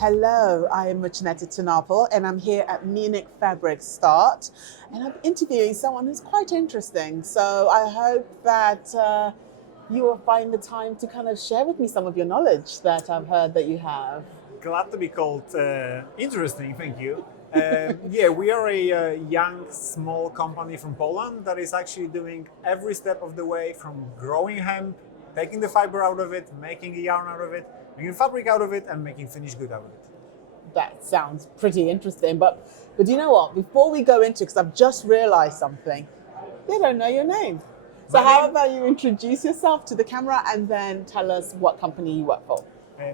Hello, I am Muchaneta to Napel and I'm here at Munich Fabric Start and I'm interviewing someone who's quite interesting. So I hope that you will find the time to kind of share with me some of your knowledge that I've heard that you have. Glad to be called interesting, thank you. Yeah, we are a young, small company from Poland that is actually doing every step of the way from growing hemp, taking the fiber out of it, making a yarn out of it, making fabric out of it, and making finished good out of it. That sounds pretty interesting, but you know what? Before we go into, because I've just realized something, they don't know your name. So My how name- about you introduce yourself to the camera and then tell us what company you work for?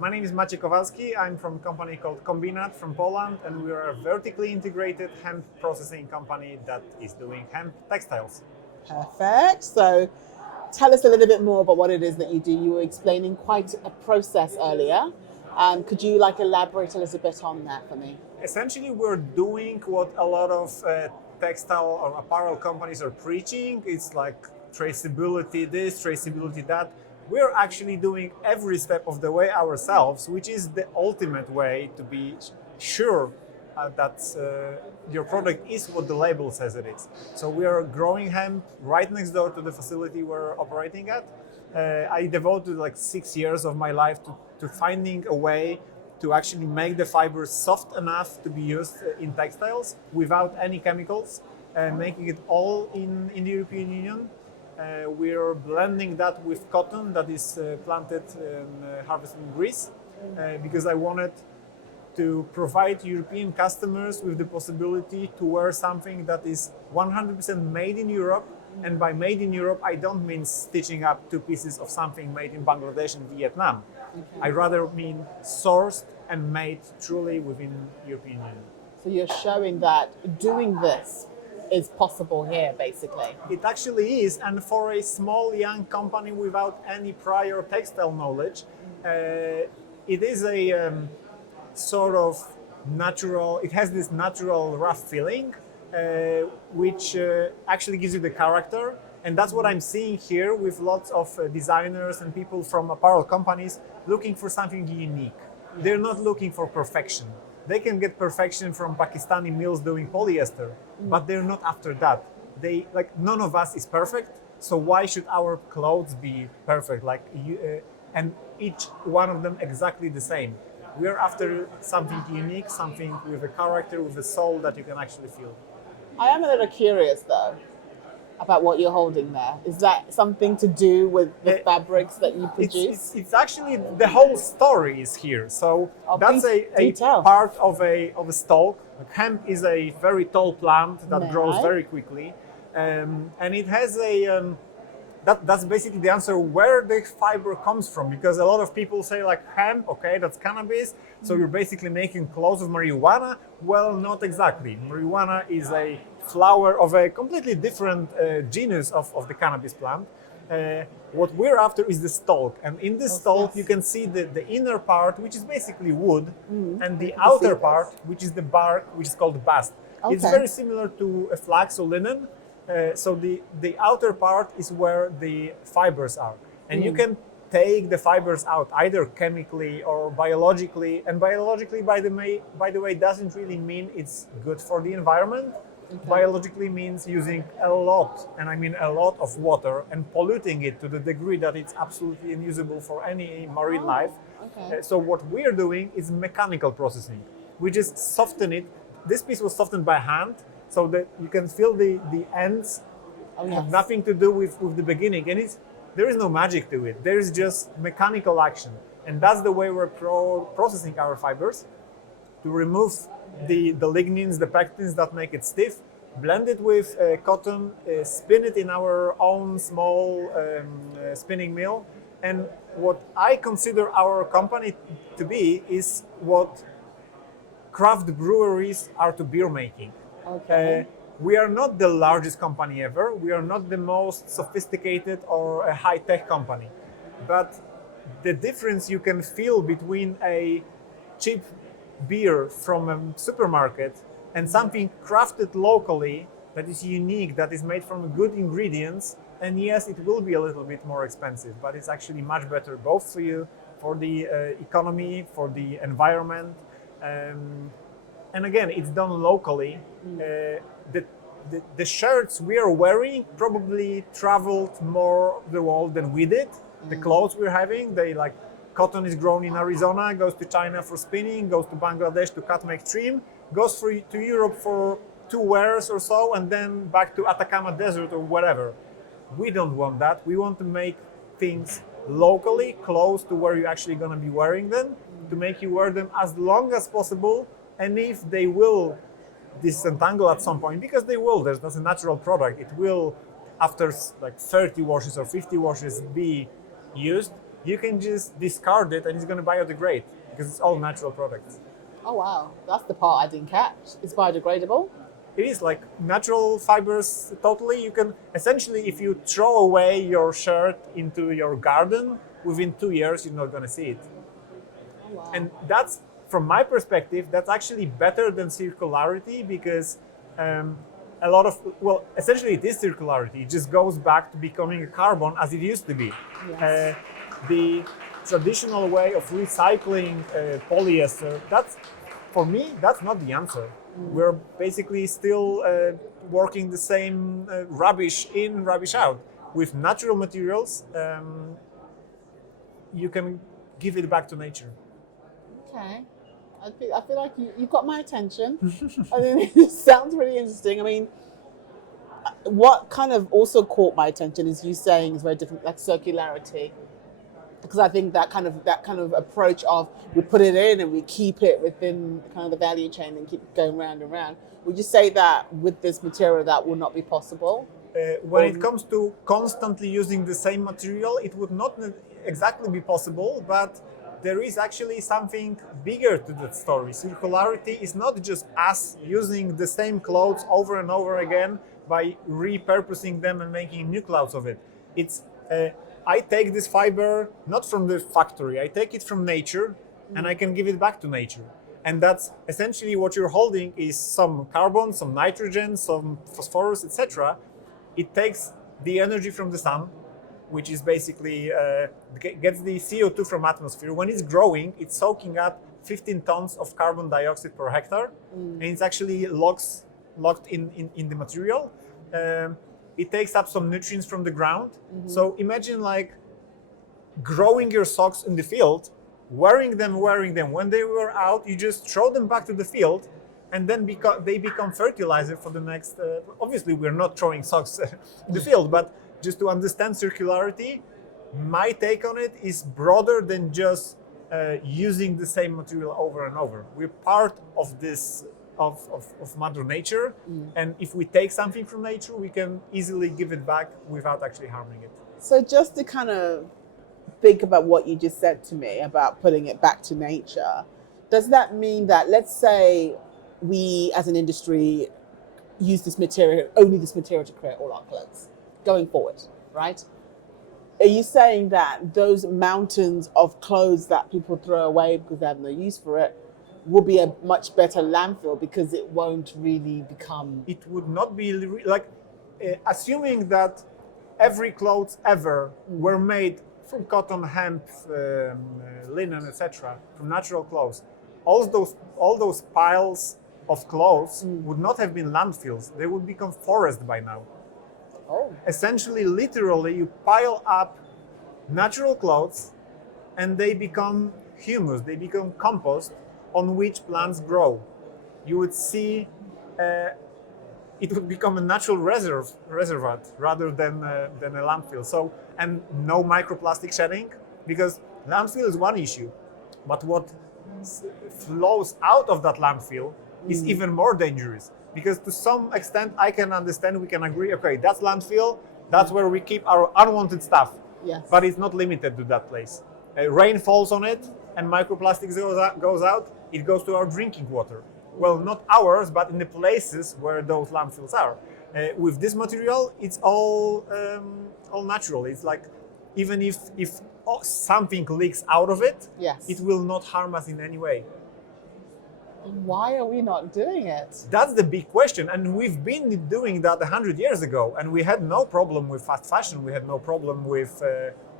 My name is Maciej Kowalski. I'm from a company called Kombinat from Poland, and we are a vertically integrated hemp processing company that is doing hemp textiles. Perfect. So tell us a little bit more about what it is that you do. You were explaining quite a process earlier. Could you elaborate a little bit on that for me? Essentially, we're doing what a lot of textile or apparel companies are preaching. It's like traceability this, traceability that. We're actually doing every step of the way ourselves, which is the ultimate way to be sure that your product is what the label says it is. So we are growing hemp right next door to the facility we're operating at. I devoted like 6 years of my life to finding a way to actually make the fibers soft enough to be used in textiles without any chemicals, making it all in the European Union. We're blending that with cotton that is planted and harvested in Greece because I wanted to provide European customers with the possibility to wear something that is 100% made in Europe. And by made in Europe, I don't mean stitching up two pieces of something made in Bangladesh and Vietnam. I rather mean sourced and made truly within European Union. So you're showing that doing this is possible here, basically. It actually is, and for a small young company without any prior textile knowledge, it is a sort of natural, it has this natural rough feeling, which actually gives you the character. And that's what I'm seeing here with lots of designers and people from apparel companies looking for something unique. They're not looking for perfection. They can get perfection from Pakistani mills doing polyester, but they're not after that. None of us is perfect, so why should our clothes be perfect? And each one of them exactly the same. We're after something unique, something with a character, with a soul that you can actually feel. I am a little curious though about what you're holding there. Is that something to do with the fabrics that you produce? It's actually the whole story is here. So that's a detail. part of a stalk. Hemp is a very tall plant that grows Nice. very quickly, and it has a. That's basically the answer where the fiber comes from, because a lot of people say like hemp, okay, that's cannabis, so you're basically making clothes of marijuana. Well, not exactly. Marijuana is a flower of a completely different genus of the cannabis plant. What we're after is the stalk, and in this stalk yes. you can see the inner part, which is basically wood, and the outer part, which is the bark, which is called bast. It's Okay. very similar to a flax or linen. So the outer part is where the fibers are, and you can take the fibers out either chemically or biologically. And biologically, by the way, doesn't really mean it's good for the environment. Okay. Biologically means using a lot, and I mean a lot of water, and polluting it to the degree that it's absolutely unusable for any marine life. Okay. So what we're doing is mechanical processing. We just soften it. This piece was softened by hand, so that you can feel the ends have nothing to do with the beginning. And there is no magic to it. There is just mechanical action. And that's the way we're processing our fibers, to remove the lignins, the pectins that make it stiff, blend it with cotton, spin it in our own small spinning mill. And what I consider our company to be is what craft breweries are to beer making. Okay. We are not the largest company ever. We are not the most sophisticated or a high-tech company. But the difference you can feel between a cheap beer from a supermarket and something crafted locally that is unique, that is made from good ingredients, and yes, it will be a little bit more expensive, but it's actually much better both for you, for the economy, for the environment. And again, it's done locally. The shirts we are wearing probably traveled more the world than we did. The clothes we're having, cotton is grown in Arizona, goes to China for spinning, goes to Bangladesh to cut, make trim, goes to Europe for 2 wears or so, and then back to Atacama Desert or whatever. We don't want that. We want to make things locally, close to where you're actually going to be wearing them, to make you wear them as long as possible. And if they will disentangle at some point, because they will, that's a natural product, it will, after like 30 washes or 50 washes, be used, you can just discard it and it's going to biodegrade because it's all natural products. Oh wow, that's the part I didn't catch. It's biodegradable? It is like natural fibers totally. You can essentially, if you throw away your shirt into your garden, within 2 years you're not going to see it. Oh, wow. And that's, from my perspective, that's actually better than circularity because essentially it is circularity. It just goes back to becoming a carbon as it used to be. Yes. The traditional way of recycling polyester, for me, that's not the answer. We're basically still working the same rubbish in, rubbish out. With natural materials, you can give it back to nature. Okay. I feel like you've got my attention. I mean, it sounds really interesting. I mean, what kind of also caught my attention is you saying it's very different, like circularity. Because I think that kind of approach of we put it in and we keep it within kind of the value chain and keep it going round and round. Would you say that with this material that will not be possible? When it comes to constantly using the same material, it would not exactly be possible, but there is actually something bigger to that story. Circularity is not just us using the same clothes over and over again by repurposing them and making new clothes of it. It's I take this fiber not from the factory, I take it from nature and I can give it back to nature. And that's essentially what you're holding is some carbon, some nitrogen, some phosphorus, etc. It takes the energy from the sun, which is basically gets the CO2 from atmosphere. When it's growing, it's soaking up 15 tons of carbon dioxide per hectare, and it's actually locked in the material. It takes up some nutrients from the ground. So imagine like growing your socks in the field, wearing them. When they were out, you just throw them back to the field, and then they become fertilizer for the next. Obviously, we're not throwing socks in the field, but just to understand circularity, my take on it is broader than just using the same material over and over. We're part of this. Of Mother Nature, and if we take something from nature, we can easily give it back without actually harming it. So just to kind of think about what you just said to me about putting it back to nature, does that mean that, let's say we as an industry use only this material to create all our clothes going forward, right? Are you saying that those mountains of clothes that people throw away because they have no use for it will be a much better landfill because it won't really become... It would not be like, assuming that every clothes ever were made from cotton, hemp, linen, etc., from natural clothes, all those piles of clothes would not have been landfills. They would become forest by now. Oh. Essentially, literally, you pile up natural clothes and they become humus, they become compost on which plants grow. You would see it would become a natural reservoir rather than a landfill. So, and no microplastic shedding, because landfill is one issue, but what flows out of that landfill is even more dangerous. Because to some extent, I can understand, we can agree, okay, that's landfill, that's where we keep our unwanted stuff. Yes. But it's not limited to that place. Rain falls on it and microplastics goes out, it goes to our drinking water. Well, not ours, but in the places where those landfills are. With this material, it's all natural. It's like, even if something leaks out of it, yes, it will not harm us in any way. Why are we not doing it? That's the big question. And we've been doing that 100 years ago, and we had no problem with fast fashion. We had no problem with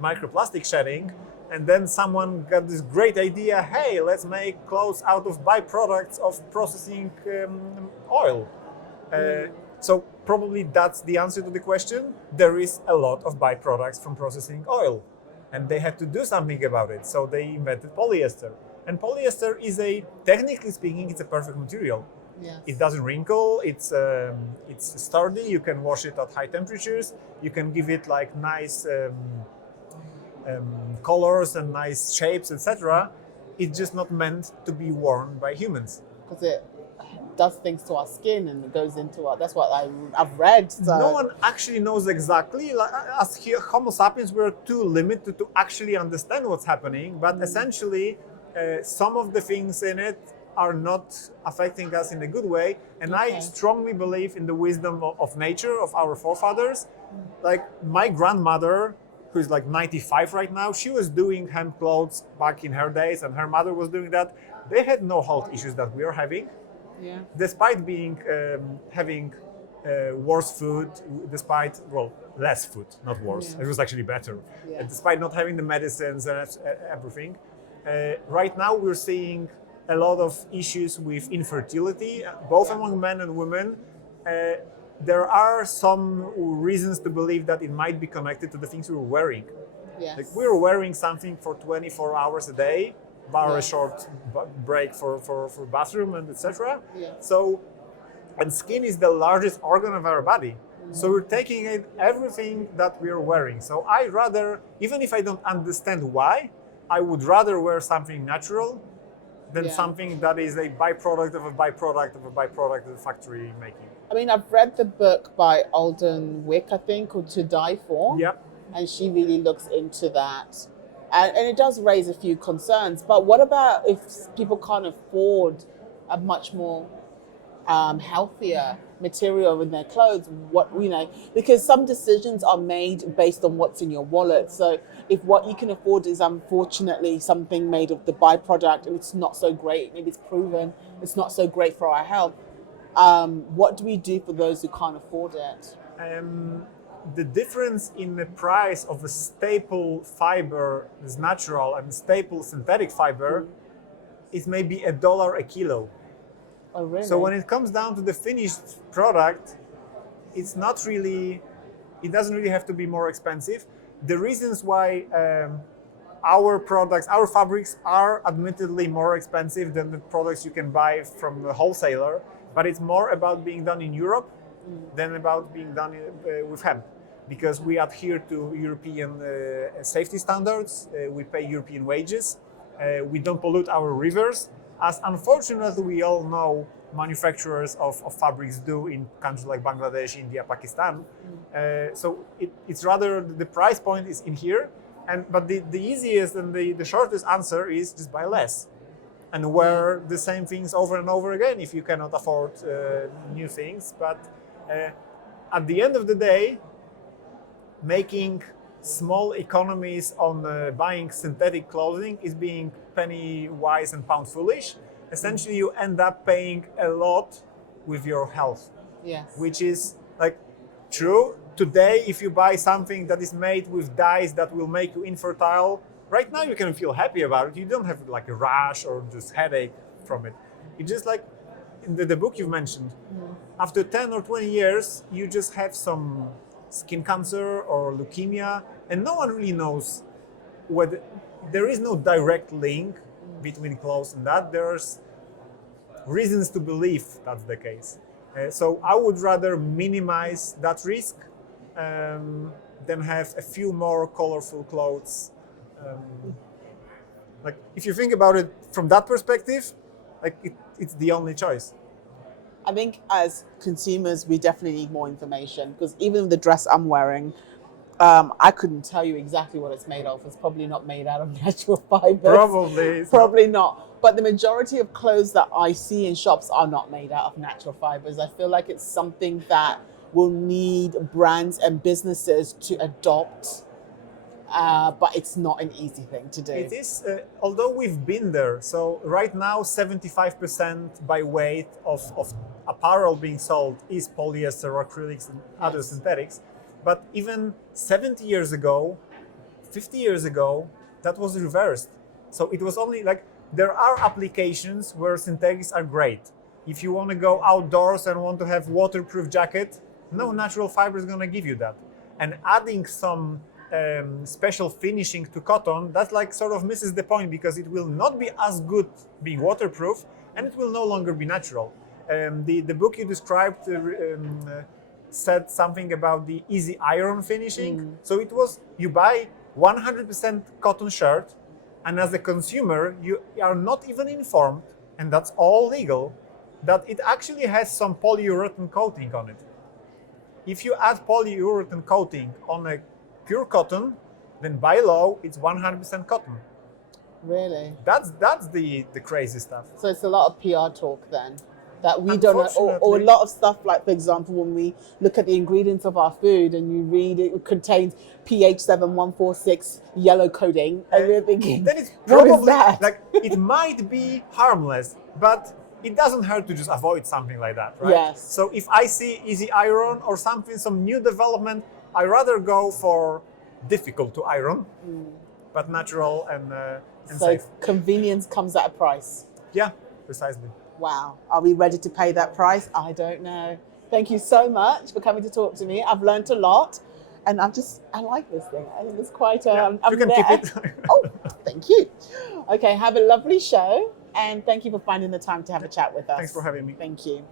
microplastic shedding. And then someone got this great idea, hey, let's make clothes out of byproducts of processing oil. So probably that's the answer to the question. There is a lot of byproducts from processing oil, and they had to do something about it. So they invented polyester. And polyester is technically speaking, it's a perfect material. Yes. It doesn't wrinkle. It's sturdy. You can wash it at high temperatures. You can give it like nice colors and nice shapes, etc. It's just not meant to be worn by humans. Because it does things to our skin and it goes into our. That's what I've read. So. No one actually knows exactly. Like, as Homo sapiens, we're too limited to actually understand what's happening. But essentially, some of the things in it are not affecting us in a good way. And I strongly believe in the wisdom of nature, of our forefathers. Like my grandmother, who's like 95 right now, she was doing hemp clothes back in her days, and her mother was doing that. They had no health issues that we are having. Yeah. Despite being having worse food, despite less food, not worse. Yeah. It was actually better. Yeah. Despite not having the medicines and everything, right now we're seeing a lot of issues with infertility, both among men and women. There are some reasons to believe that it might be connected to the things we're wearing. Yes. Like we're wearing something for 24 hours a day, bar a short break for bathroom and etc. Yeah. So, and skin is the largest organ of our body. So we're taking in everything that we're wearing. So I rather, even if I don't understand why, I would rather wear something natural than something that is a byproduct of a byproduct of a byproduct of the factory making. I mean, I've read the book by Alden Wick, I think, called To Die For. Yeah. And she really looks into that. And it does raise a few concerns. But what about if people can't afford a much more healthier material in their clothes? Because some decisions are made based on what's in your wallet. So if what you can afford is unfortunately something made of the byproduct and it's not so great, maybe it's proven it's not so great for our health, what do we do for those who can't afford it? The difference in the price of a staple fiber is natural and staple synthetic fiber is maybe $1 a kilo. Oh, really? So when it comes down to the finished product, it doesn't really have to be more expensive. The reasons why our fabrics are admittedly more expensive than the products you can buy from the wholesaler, but it's more about being done in Europe than about being done with hemp, because we adhere to European safety standards, we pay European wages, we don't pollute our rivers, as unfortunately we all know manufacturers of fabrics do in countries like Bangladesh, India, Pakistan. So it's rather the price point is in here, but the easiest and the shortest answer is just buy less and wear the same things over and over again if you cannot afford new things. But at the end of the day, making small economies on buying synthetic clothing is being penny wise and pound foolish. Essentially, you end up paying a lot with your health. Yes. Which is like true. Today, if you buy something that is made with dyes that will make you infertile, right now you can feel happy about it. You don't have like a rash or just headache from it. It's just like in the book you've mentioned, after 10 or 20 years, you just have some skin cancer or leukemia, and no one really knows whether there is no direct link between clothes and that. There's reasons to believe that's the case. So I would rather minimize that risk than have a few more colorful clothes. Like if you think about it from that perspective, like it's the only choice. I think as consumers, we definitely need more information, because even the dress I'm wearing, I couldn't tell you exactly what it's made of. It's probably not made out of natural fibers. Probably not. But the majority of clothes that I see in shops are not made out of natural fibers. I feel like it's something that will need brands and businesses to adopt but it's not an easy thing to do. It is, although we've been there. So right now, 75% by weight of apparel being sold is polyester, acrylics, and other synthetics. But even 70 years ago, 50 years ago, that was reversed. So it was only like, there are applications where synthetics are great. If you want to go outdoors and want to have waterproof jacket, no natural fiber is going to give you that. And adding some special finishing to cotton, that like sort of misses the point, because it will not be as good being waterproof, and it will no longer be natural. The book you described said something about the easy iron finishing. So it was, you buy 100% cotton shirt, and as a consumer, you are not even informed, and that's all legal, that it actually has some polyurethane coating on it. If you add polyurethane coating on a pure cotton, then by law, it's 100% cotton. Really? That's the crazy stuff. So it's a lot of PR talk then, that we don't know, or a lot of stuff like, for example, when we look at the ingredients of our food and you read it contains pH 7146 yellow coating, and we're thinking, then it's what probably is that? like, it might be harmless, but it doesn't hurt to just avoid something like that, right? Yes. So if I see easy iron or something, some new development, I rather go for difficult to iron, but natural and so safe. Convenience comes at a price. Yeah, precisely. Wow. Are we ready to pay that price? I don't know. Thank you so much for coming to talk to me. I've learned a lot, and I like this thing. I think it's quite you can keep it. Oh, thank you. Okay, have a lovely show, and thank you for finding the time to have a chat with us. Thanks for having me. Thank you.